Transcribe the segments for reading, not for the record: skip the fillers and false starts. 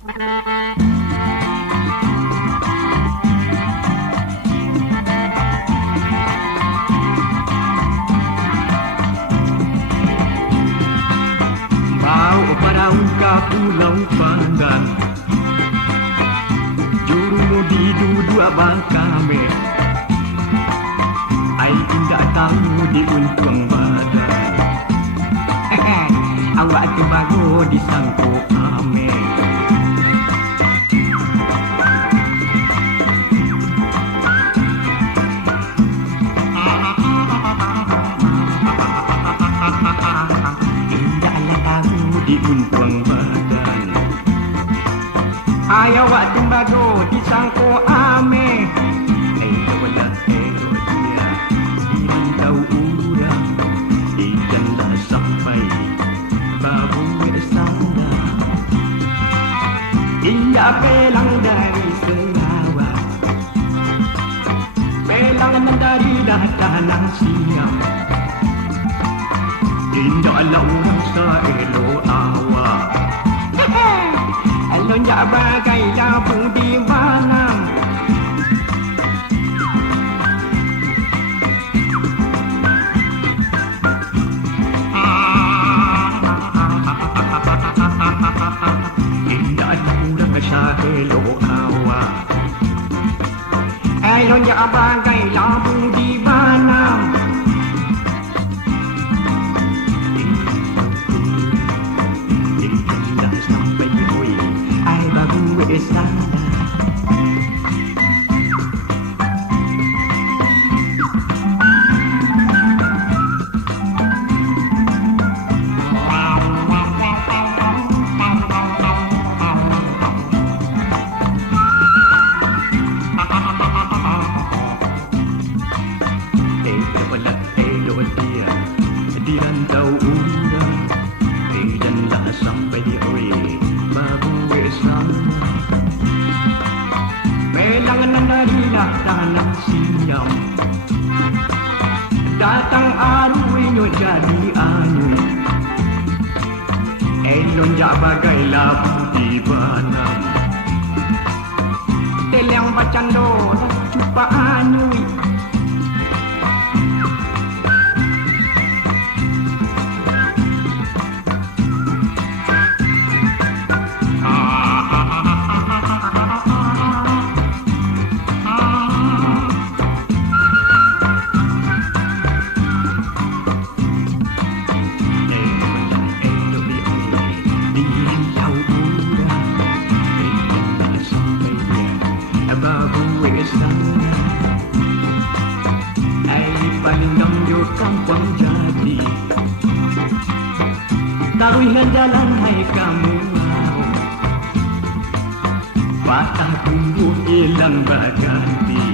Mau parau ka Pulau Pandan, jurumu di dua bangkame. Ai indah tahu di untung badan. Awak tebago di sangko ame. Indahlah tahu di untung badan. Ay awak tebago di sangko ame. Ia pelang dari Selawa, pelang dari tanah Siam. Indahlah orang sa-elo awak, eloknya bagai lampu di malam. Sa-elo awak, eloknya bagai lampu di malam. Indah sampai gue, ay baru sana. Tanah Siam, datang aruinyo jadi anui. Eloknya bagai labu di banam, teleng bacando cupa anui. Kampung jadi taruhan jalan hai kamu mau, patah tumbuh hilang berganti,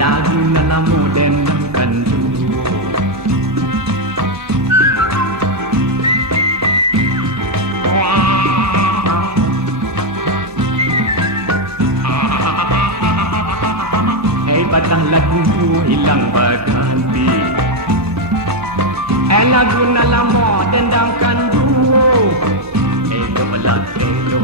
lagu nalamu dendamkan dulu. Patah lagu hilang berganti, lagu nalamo dendangkan duo. Elo belak elo